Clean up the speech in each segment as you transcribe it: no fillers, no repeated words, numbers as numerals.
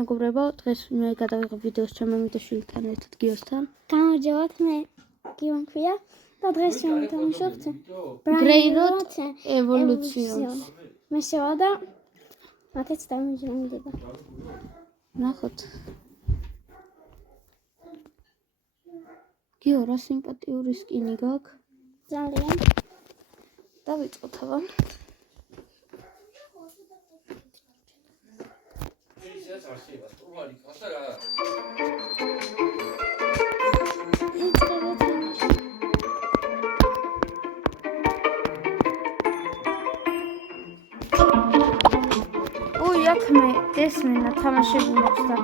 მეგობრებო, დღეს მე გადავიღებ ვიდეოს ჩემო მიტაშვილთან ერთად გიოსთან. გამარჯობათ, მე გიო მქვია და დღეს ჩვენ ვთამაშობთ Brainrot Evolutions. მე შევადა მათაც დამიჯერდება. ნახოთ. გიო, რა სიმპათიური სკინი გაქვს? ძალიან. დავიწყოთ ავან. აქ მე ესმენა თამაშები მაქვს და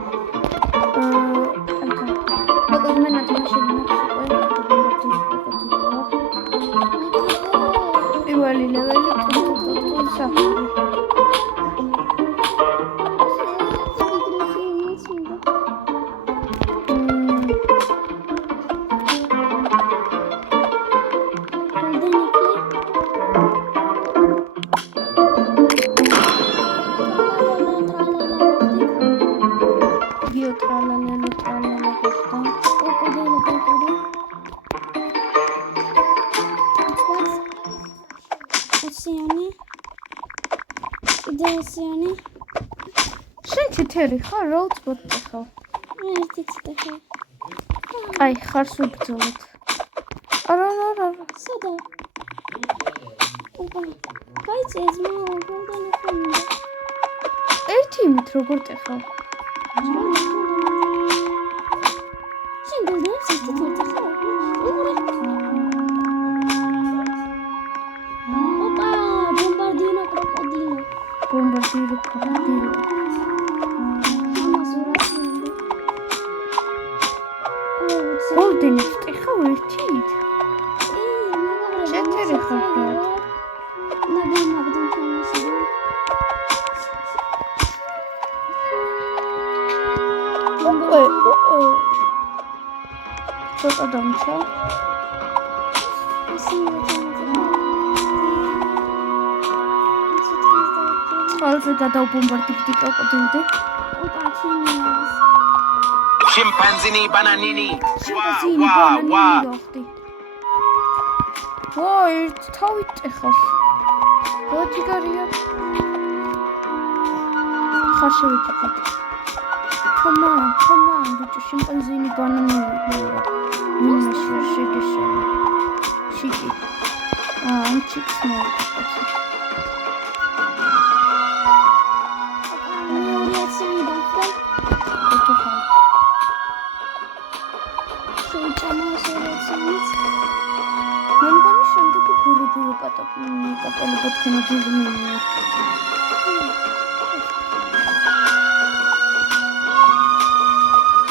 როგორ მე თამაშები მაქვს პირველი ლეველი საფური Idesioni. შენ ჩიტერი ხარ, რა უწბოთ ხარ? მე ერთი ციტე ხარ. აი, ხარს ვიბრძოლოთ. არა. სადა? ოპა. გაიწეს მე გონდან ხომ. ერთი იმით როგორ ტეხავ? შენ გონდან ციტე ხარ? Bombardiro crocodilo. Golden ტეხავ ერთით? ჩეთერი ხარ. ცოტა დამჩა. Alze gadał bombardowdy krokodyldy. Scimpanzini bananini. Wow. Ой, თავით ეხავს. როდი გარია. ხარ შევიკეთეთ. Come on, ბიჭო, შიმპანზინი ბანანები. მინაშე შეგეშა. ჩიკი. ჩიქს მოვიკეთე. მე მგონი შემდეგი ბურუ პატაპი კაპელებად ქენოძილმია.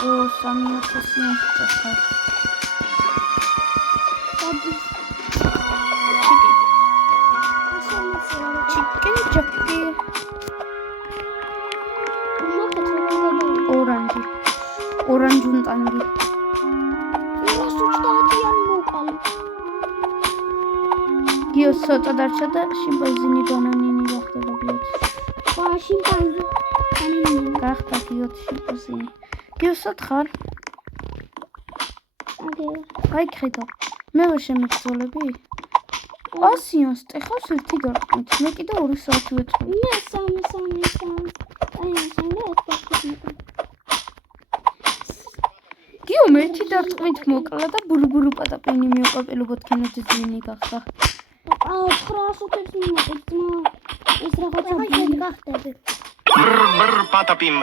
ო, 300 წესა. ჩიკენ ჯაკი. ორანჯუნტანგი. გიო ცოტა დარჩა და შიმპანზინი ბანანინი გახდება გიოთ. შიმპანზი ბანანინი გახდა გიოთ შიმპანზინი. გიო სათხარ? აი ხედავ. მე ვერ შემეცოლები? 100-ს ტეხავს ერთი დარტყმით. მე კიდე 2 საათი ვეწყობ. მე 3. აი შენდა ეთქი. გიო მე ერთი დარტყმით მოკლა და ბურუ პატაპინი მიუყოლოდ ქენოძილმი გახდა. 900 წუთი ეს რაღაცა გახდები. Brr patapim.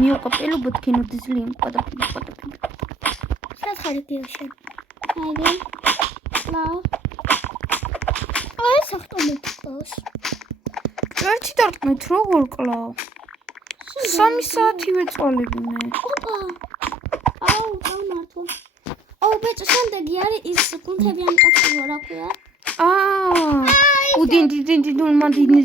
მიუყოლოდ ქენოძილმი პატაპინი. სათხარი გიოშენ. აი. აი საფტომეთ ყავს. ერთი დარტყმით როგორ კლავ? 3 საათი ვეწყალები მე. ოპა. აუ, დამართო. აუ, ბეჭო, შემდეგი არის ის კუნთებიან კაცი რა ქვია? უდინდი მანდინი.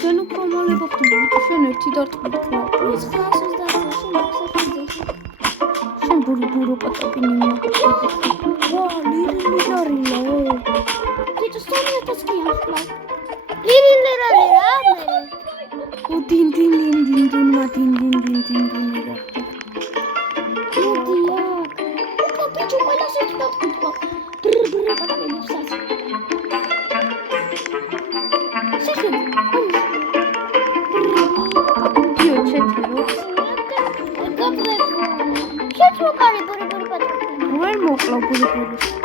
შენ უფრო მალე გახდება, შენ ერთი დარტყმით კლავ. ის 920 შენ ბურუ პატაპინი მოყვა. ვა, ლირი. ბეჭო, სომიათაც კი ახლა. ო დინ დინ დინ დინ დუნმა დინ დინ დინ დინ დუნი გახდა. მოდია. უკა ბიჭო ყველას ერთ დაგკითხვა. ბრ პატაპებსაც. შეხედე. დიო ჩეთერო. გაბლე. შეც მოკარე ბური პატაპები. ვერ მოკლა ბურბულის.